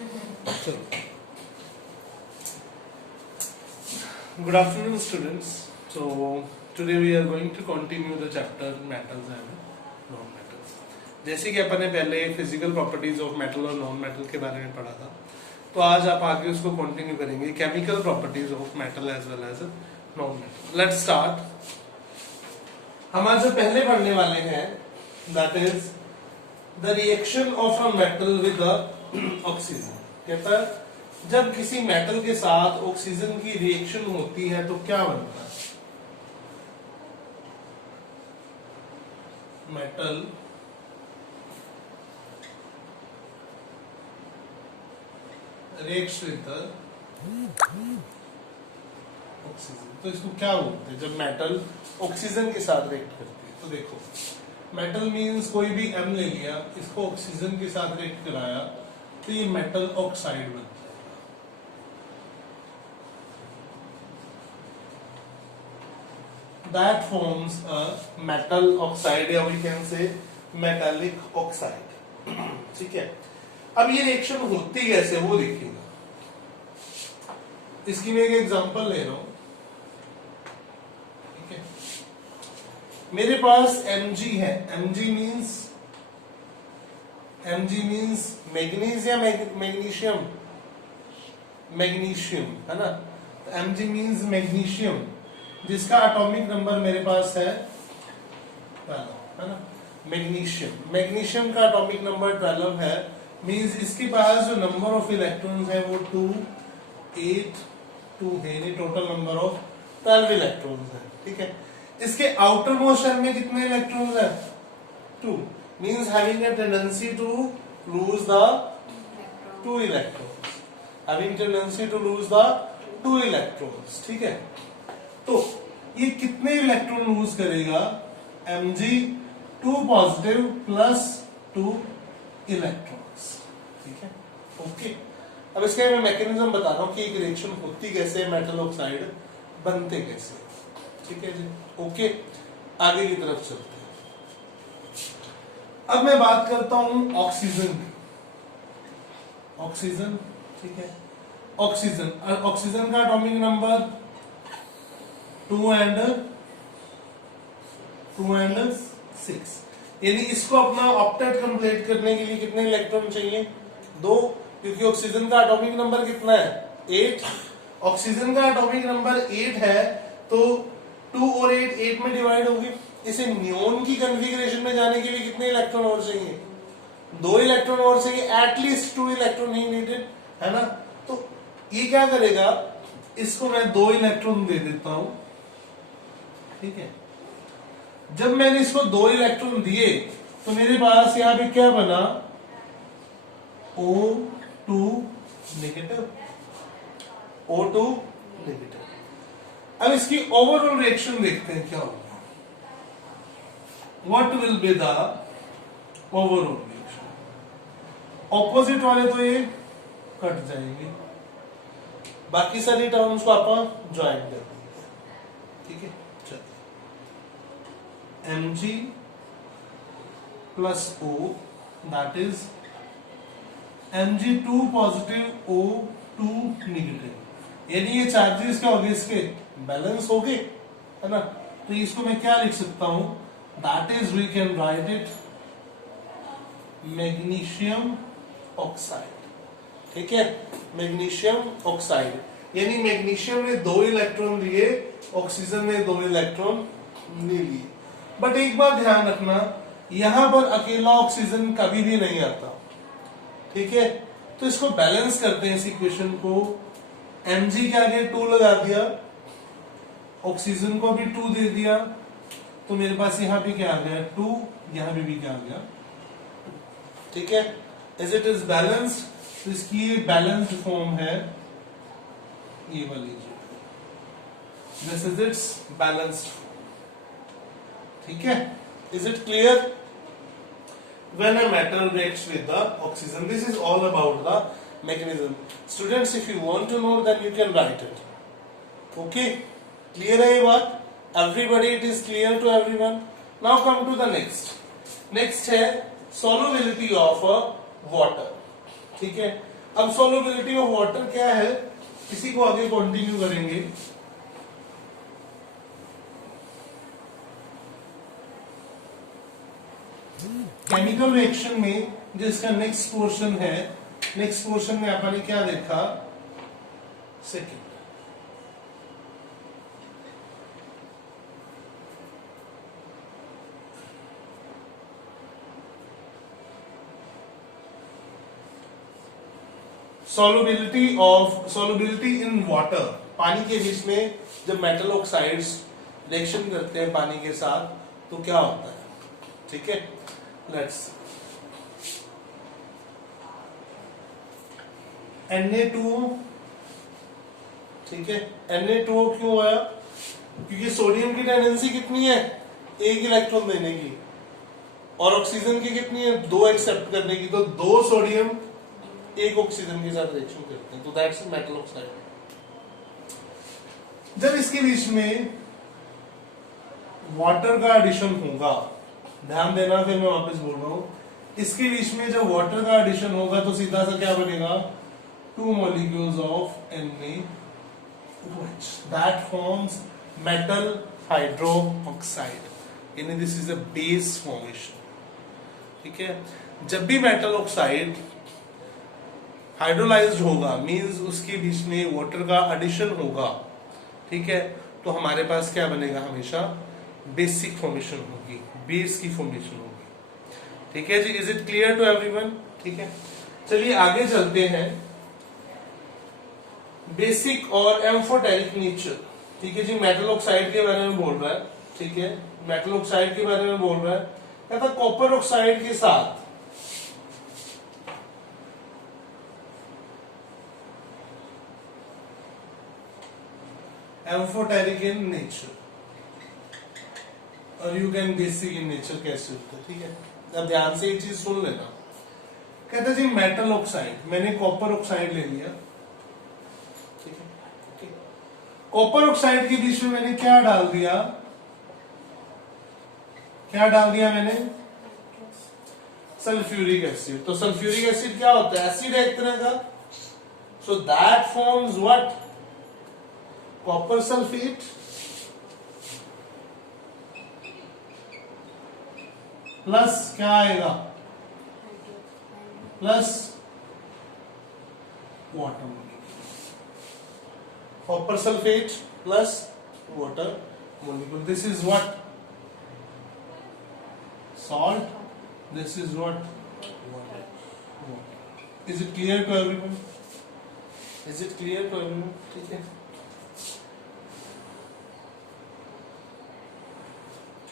चलो, good afternoon students. So today we are going to continue the chapter metals and non-metals. जैसे कि अपन ने पहले फिजिकल प्रॉपर्टीज ऑफ मेटल और non metal के बारे में पढ़ा था, तो आज आप आगे उसको कंटिन्यू करेंगे, chemical properties of metal as well as non metal. Let's start. हम आज जो पहले पढ़ने वाले हैं that is the reaction of a metal with oxygen. कहता है जब किसी मेटल के साथ ऑक्सीजन की रिएक्शन होती है तो क्या बनता है. Metal reacts with oxygen. तो इसको क्या बोलते हैं जब मेटल ऑक्सीजन के साथ रिएक्ट करती है. तो देखो, मेटल मींस कोई भी एम ले लिया, इसको ऑक्सीजन के साथ रिएक्ट कराया तो ये मेटल ऑक्साइड बनता है. That forms a metal oxide या we can say metallic oxide. ठीक है. अब ये रिएक्शन होती कैसे वो देखिएगा. इसकी मैं एक एग्जांपल ले रहा हूं. ठीक है, मेरे पास Mg है. Mg मीन्स मैग्नीज या मैग्नीशियम. मैग्नीशियम है ना. तो Mg मीन्स मैग्नीशियम, जिसका एटॉमिक नंबर मेरे पास है 12, है ना. मैग्नीशियम का एटॉमिक नंबर 12 है. मींस इसके पास जो नंबर ऑफ इलेक्ट्रॉन्स है वो 2, 8, 2 है. यानी टोटल नंबर ऑफ 12 इलेक्ट्रॉन्स है. ठीक है. इसके आउटर मोस्ट शेल में कितने इलेक्ट्रॉन्स है? 2. Means having a tendency to lose the 2 electrons. Having tendency to lose the 2 electrons. ठीक है. तो ये कितने इलेक्ट्रॉन लूज करेगा? Mg 2 positive plus 2 electrons. ठीक है. ओके. अब इसके मैं मैकेनिज्म बता रहा हूं कि एक रिएक्शन होती कैसे, मेटल ऑक्साइड बनते कैसे. ठीक है जी. ओके, आगे की तरफ चलते हैं. अब मैं बात करता हूं ऑक्सीजन. ऑक्सीजन, ठीक है. ऑक्सीजन का एटॉमिक नंबर 2 and 6. यानी इसको अपना ऑक्टेट कंप्लीट करने के लिए कितने इलेक्ट्रॉन चाहिए? 2. क्योंकि ऑक्सीजन का एटॉमिक नंबर कितना है? 8. ऑक्सीजन का एटॉमिक नंबर 8 है तो 2 और 8 में डिवाइड होगी. इसे नियोन की कॉन्फ़िगरेशन में जाने के लिए कितने इलेक्ट्रॉन और चाहिए? 2 इलेक्ट्रॉन और चाहिए. एटलीस्ट 2 इलेक्ट्रॉन ही नीडेड, है ना. तो ये क्या करेगा, इसको मैं 2 इलेक्ट्रॉन दे देता हूं. ठीक है. जब मैंने इसको 2 इलेक्ट्रॉन दिए तो मेरे पास यहां पे क्या बना? O2 negative. O2 negative. अब इसकी ओवरऑल रिएक्शन देखते हैं क्या होगा. What will be the overall reaction. Opposite वाले तो ये कट जाएंगे, बाकी सारी टर्म्स को आप ज्वाइन कर देंगे. ठीक है. Mg plus O, that is Mg2 positive O2 negative. यानी ये चार्जेस क्या हो गए, इसके बैलेंस हो गए, है ना. तो इसको मैं क्या लिख सकता हूं? That is we can write it magnesium oxide. ठीक है. Magnesium oxide. यानी मैग्नीशियम ने 2 इलेक्ट्रॉन लिए, ऑक्सीजन ने 2 इलेक्ट्रॉन नहीं लिए. बट एक बात ध्यान रखना, यहां पर अकेला ऑक्सीजन कभी भी नहीं आता. ठीक है. तो इसको बैलेंस करते हैं इस इक्वेशन को. Mg के आगे 2 लगा दिया, ऑक्सीजन को भी 2 दे दिया, तो मेरे पास यहां पे क्या आ गया? 2. यहां पे भी क्या आ गया? ठीक है. Is it is balanced. तो इसकी ये बैलेंस्ड फॉर्म है, ये वाली जो. This is it's balanced. ठीक है. Is it clear? When a metal reacts with the oxygen, this is all about the mechanism. Students, if you want to know, then you can write it. Okay? Clear है ये बात? Everybody, it is clear to everyone. Now come to the next. Next है solubility of water. ठीक है. अब solubility of water क्या है, इसी को आगे कंटिन्यू करेंगे। केमिकल रिएक्शन में जिसका नेक्स्ट पोर्शन है, नेक्स्ट पोर्शन में अपन ने क्या देखा, सेकेंड सॉल्युबिलिटी इन वाटर। पानी के बीच में जब मेटल ऑक्साइड्स रिएक्शन करते हैं पानी के साथ तो क्या होता है, ठीक है, लेट्स Na2, ठीक है, Na2 क्यों आया, क्योंकि सोडियम की टेंडेंसी कितनी है, एक इलेक्ट्रॉन देने की, और ऑक्सीजन की कितनी है, दो एक्सेप्ट करने की, तो दो सोडियम एक ऑक्सीजन के साथ रिएक्शन करते हैं, तो दैट्स मेटल ऑक्साइड। जब इसके बीच में वाटर का एडिशन होगा, ध्यान देना, फिर मैं वापस बोल रहा हूं, इसके बीच में जब वाटर का एडिशन होगा तो सीधा सा क्या बनेगा, 2 molecules of NaOH that forms metal hydroxide, यानी this is a base formation, ठीक है। जब भी मेटल ऑक्साइड हाइड्रोलाइज्ड होगा, मींस उसके बीच में वाटर का एडिशन होगा, ठीक है, तो हमारे पास क्या बनेगा, हमेशा बेसिक फॉर्मेशन होगी, बेस की फॉर्मेशन होगी, ठीक है जी। Is it clear to everyone, ठीक है। चलिए आगे चलते हैं, बेसिक और एम्फोटेरिक नेचर, ठीक है जी। मेटल ऑक्साइड के बारे में बोल रहा है, ठीक है, मेटल ऑक्साइड के बारे में बोल रहा है, कहता कॉपर ऑक्साइड के साथ एम्फोटेरिक इन नेचर और you can basic in nature कैसे होता है, ठीक है। अब ध्यान से ये चीज सुन लेना, कहता जी मेटल ऑक्साइड, मैंने कॉपर ऑक्साइड ले लिया, ठीक है, कॉपर ऑक्साइड के बीच में मैंने क्या डाल दिया, क्या डाल दिया मैंने, सल्फ्यूरिक एसिड। तो सल्फ्यूरिक एसिड क्या होता है, एसिड है एक तरह का, so that forms what, copper sulphate plus क्या आएगा, plus water, copper sulphate plus water molecule, this is what, salt, this is what, water. Is it clear to everyone, is it clear to everyone, ठीक है,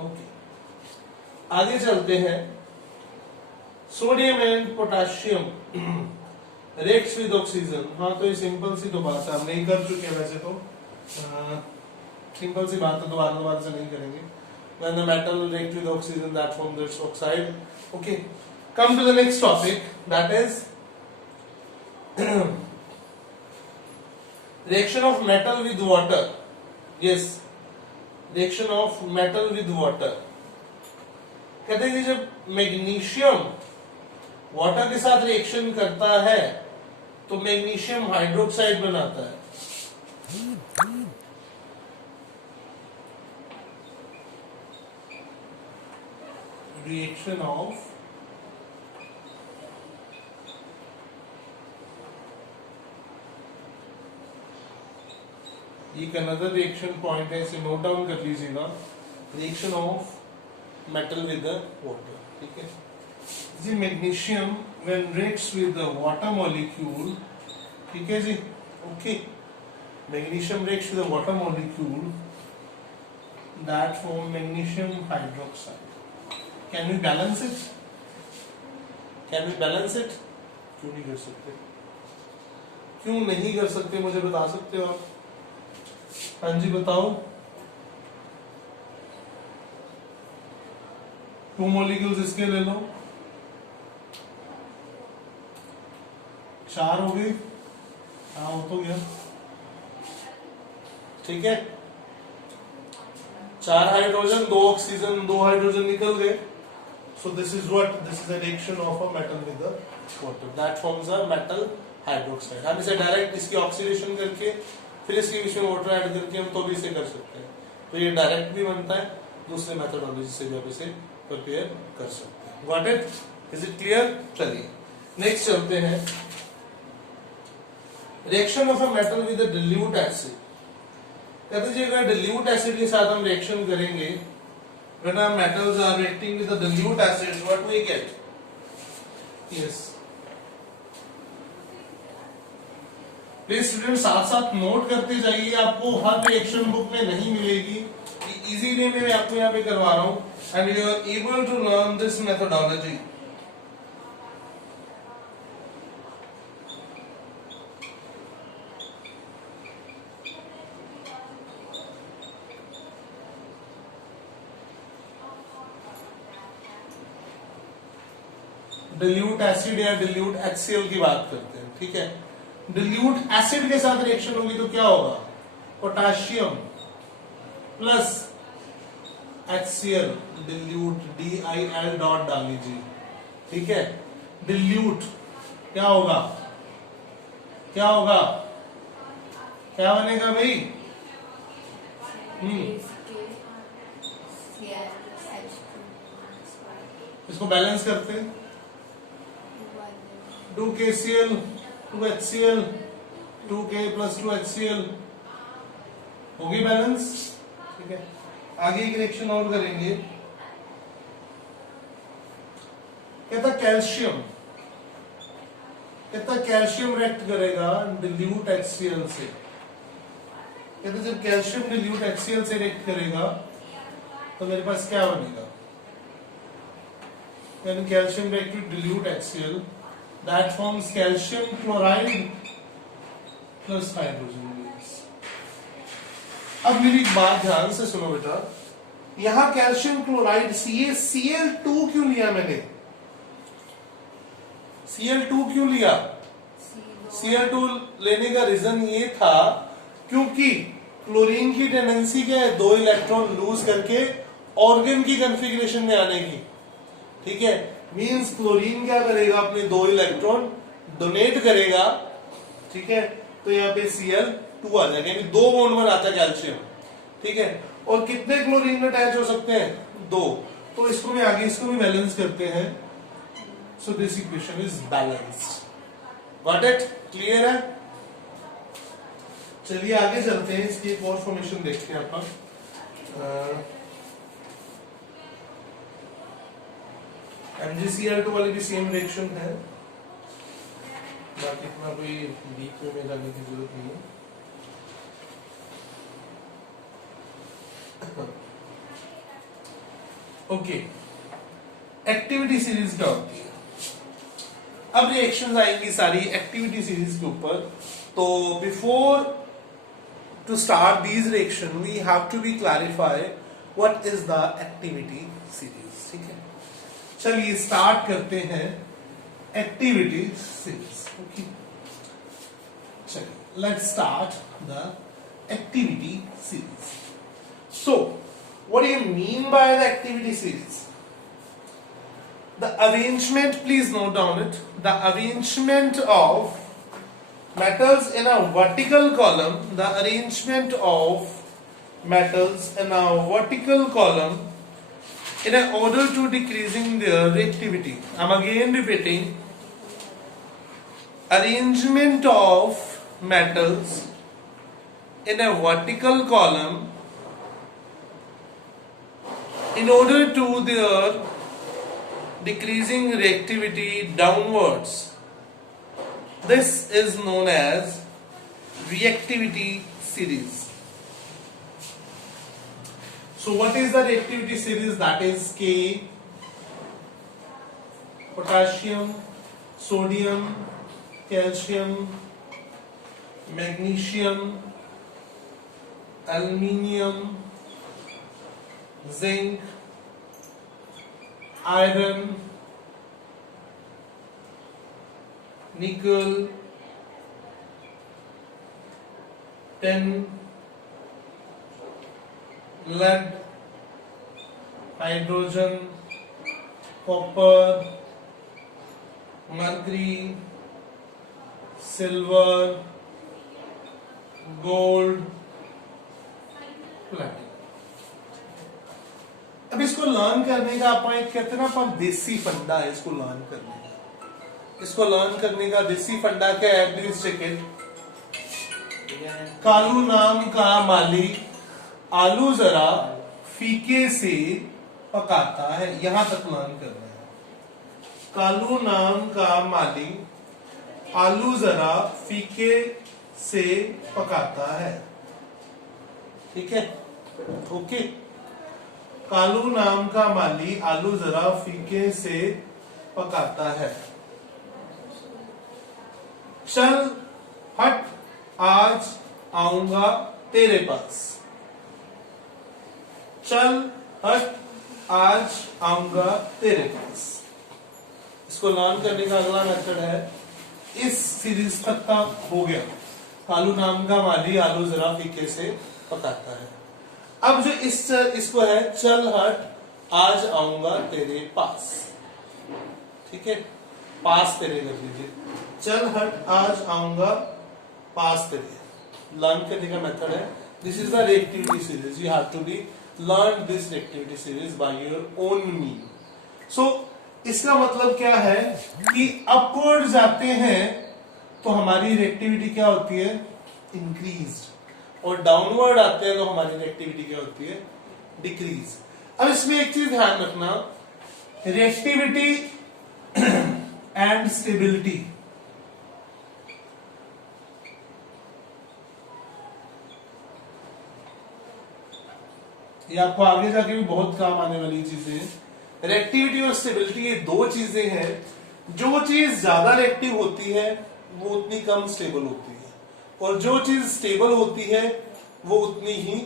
okay. आगे चलते हैं, sodium and potassium reacts with oxygen. हाँ, तो ये simple सी तो बात है, हम नहीं कर चुके हैं वैसे तो, सिंपल सी बात है, दोबारा से नहीं करेंगे। When the metal react with oxygen, that forms its oxide. Okay, come to the next topic, that is reaction of metal with water. Yes, reaction of metal with water. कहते हैं कि जब मैग्नीशियम वाटर के साथ reaction करता है तो magnesium hydroxide बनाता है, रिएक्शन ऑफ एक अनदर रिएक्शन पॉइंट है, इसे नोट डाउन कर लीजिएगा, reaction of metal with water, ठीक है जी। Magnesium when reacts with the water molecule, ठीक है जी, okay, magnesium reacts with the water molecule that form magnesium hydroxide. Can we balance it, can we balance it, क्यों नहीं कर सकते, क्यों नहीं कर सकते, मुझे बता सकते हो आप, हाँ जी बताओ। 2 मॉलिक्यूल्स इसके ले लो, 4 हो गई, हाँ हो तो गया, ठीक है, 4 हाइड्रोजन, 2 ऑक्सीजन, 2 हाइड्रोजन निकल गए। So this is what, this is the reaction of a metal with the water, that forms a metal hydroxide. हम इसे डायरेक्ट इसकी ऑक्सीडेशन करके फिर इसके बीच में वाटर ऐड करके हम तो भी इसे कर सकते हैं। तो ये डायरेक्ट भी बनता है, दूसरे मेथोडोलॉजी से भी आप इसे प्रिपेयर कर सकते हैं। Got it? Is it clear? चलिए नेक्स्ट चलते हैं। Reaction of a metal with a dilute acid. कहते जी अगर डिल्यूट एसिड के साथ हम रिएक्शन करेंगे, when our metals are reacting with a dilute acid, what we get? Yes. Please student साथ साथ नोट करते जाइए, आपको हर रिएक्शन बुक में नहीं मिलेगी, इजी वे में मैं आपको यहाँ पे करवा रहा हूँ, and you are able to learn this methodology. Dilute acid या डिल्यूट HCl की बात करते हैं, ठीक है। डिल्यूट एसिड के साथ रिएक्शन होगी तो क्या होगा? Potassium plus HCl, dilute DIL dot डाल लीजिए, ठीक है। डिल्यूट क्या होगा? क्या होगा? क्या बनेगा भाई? इसको बैलेंस करते हैं, 2KCl 2HCl 2K plus 2HCl होगी बैलेंस, ठीक है। आगे एक रिएक्शन और करेंगे, कहता कैल्शियम, कहता कैल्शियम रिएक्ट करेगा डिल्यूट HCl से। कहते जब कैल्शियम डिल्यूट HCl से रिएक्ट करेगा तो मेरे पास क्या बनेगा? यानी calcium react with dilute HCl, that forms calcium chloride plus hydrogen gas। अब मेरी एक बात ध्यान से सुनो बेटा, यहां कैल्शियम क्लोराइड Cl2 क्यों लिया मैंने? Cl2 क्यों लिया? Cl2 लेने का रीजन ये था क्योंकि क्लोरीन की टेंडेंसी क्या है? 2 इलेक्ट्रॉन लूज करके ऑर्गन की कॉन्फ़िगरेशन में आने की, ठीक है। मींस क्लोरीन क्या करेगा? अपने 2 इलेक्ट्रॉन डोनेट करेगा, ठीक है। तो यहाँ पे Cl2 आ जाएगा, यानी 2 बॉन्ड बनाता है कैल्शियम, ठीक है। और कितने क्लोरीन अटैच हो सकते हैं? 2। तो इसको भी आगे इसको भी बैलेंस करते हैं, so this equation is balanced. Got it? Clear है? चलिए आगे चलते हैं, इसकी एक और फॉर्मेशन देखते हैं अपन। MgCl2 वाली भी सेम रिएक्शन है, बाकी इतना कोई डीप में जाने की जरूरत नहीं है। ओके, एक्टिविटी सीरीज क्या होती है? अब रिएक्शंस आएंगी सारी एक्टिविटी सीरीज के ऊपर। तो before to start these reaction we have to be clarify what is the activity series, ठीक है। चलिए स्टार्ट करते हैं एक्टिविटी सीरीज। ओके, चलिए let's start the activity series. So what do you mean by the activity series? The arrangement, please note down it, the arrangement of metals in a vertical column, the arrangement of metals in a vertical column in an order to decreasing their reactivity. I'm again repeating, arrangement of metals in a vertical column in order to their decreasing reactivity downwards. This is known as reactivity series. So what is the reactivity series? That is K, potassium, sodium, calcium, magnesium, aluminium, zinc, iron, nickel, tin, lead, hydrogen, copper, mercury, silver, gold, platinum. अब इसको learn करने का अपन कहते हैं ना, अपन देसी फंडा है इसको लर्न करने का। इसको लर्न करने का देसी फंडा क्या है, प्लीज चेक इट। कालू नाम का माली आलू जरा फीके से पकाता है, यहां तक लर्न करना है। कालू नाम का माली आलू जरा फीके से पकाता है, ठीक है, ओके। कालू नाम का माली आलू जरा फीके से पकाता है। चल हट आज आऊंगा तेरे पास। चल हट आज आऊंगा तेरे पास। इसको लर्न करने का अगला मेथड है, इस सीरीज तक का हो गया। कालू नाम का माली आलू जरा फीके से पकाता है। अब जो इसको है, चल हट आज आऊंगा तेरे पास, ठीक है, पास तेरे कर लीजिए। चल हट आज आऊंगा पास तेरे। लर्न करने का मेथड है, this is the reactivity series, you have to be learn this reactivity series by your own mean. So इसका मतलब क्या है कि अपवर्ड जाते हैं तो हमारी रिएक्टिविटी क्या होती है, इंक्रीज, और डाउनवर्ड आते हैं तो हमारी रिएक्टिविटी क्या होती है, डिक्रीज। अब इसमें एक चीज ध्यान रखना, रिएक्टिविटी एंड स्टेबिलिटी, ये आपको आगे जाके भी बहुत काम आने वाली चीजें हैं। रिएक्टिविटी और स्टेबिलिटी ये दो चीजें हैं, जो चीज ज्यादा रिएक्टिव होती है वो उतनी कम स्टेबल होती है, और जो चीज स्टेबल होती है वो उतनी ही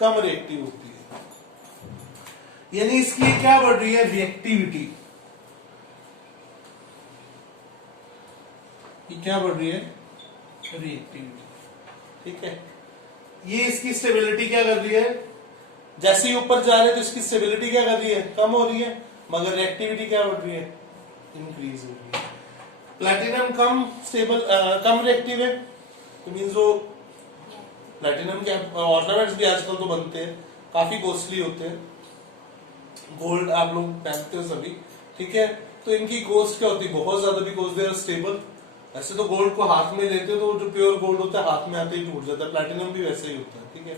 कम रिएक्टिव होती है। यानी इसकी क्या बढ़ रही है, रिएक्टिविटी, ये क्या बढ़ रही है, रिएक्टिविटी, ठीक है। ये इसकी स्टेबिलिटी क्या कर रही है, जैसे ही ऊपर जा रहे हैं तो इसकी स्टेबिलिटी क्या कर रही है, कम हो रही है, मगर रिएक्टिविटी क्या बढ़ रही है, इंक्रीज हो रही है। प्लैटिनम कम स्टेबल, कम रिएक्टिव है, तो मीन्स वो प्लैटिनम के ऑर्नामेंट्स भी आजकल तो बनते हैं, काफी कॉस्टली होते हैं। गोल्ड आप लोग पहनते हो सभी, ठीक है, तो इनकी कॉस्ट क्या होती है, बहुत ज्यादा, बिकॉज दे आर स्टेबल। ऐसे तो गोल्ड को हाथ में लेते हो तो जो प्योर गोल्ड होता है हाथ में आते ही टूट जाता है, प्लैटिनम भी वैसे ही होता है, ठीक है।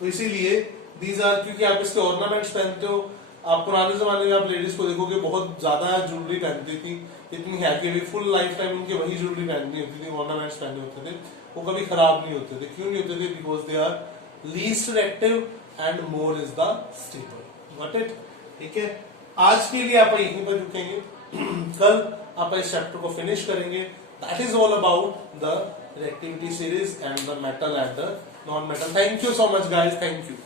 तो इसीलिए दीज आर, क्योंकि आप इसके ऑर्नामेंट्स पहनते हो, आप पुराने जमाने में आप लेडीज को देखोगे बहुत ज्यादा ज्वेलरी पहनती थी, इतनी हैवी भी, फुल लाइफ टाइम उनके वही ज्वेलरी पहननी होती थी, ऑर्नामेंट्स पहने होते थे, वो कभी खराब नहीं होते थे। क्यों नहीं होते थे, because they are least reactive and more is the stable. Got it, ठीक है। आज के लिए आप यहीं पर रुकेंगे, कल आप इस चैप्टर को फिनिश करेंगे। That is all about the reactivity series and the metal and the non metal. Thank you so much guys, thank you.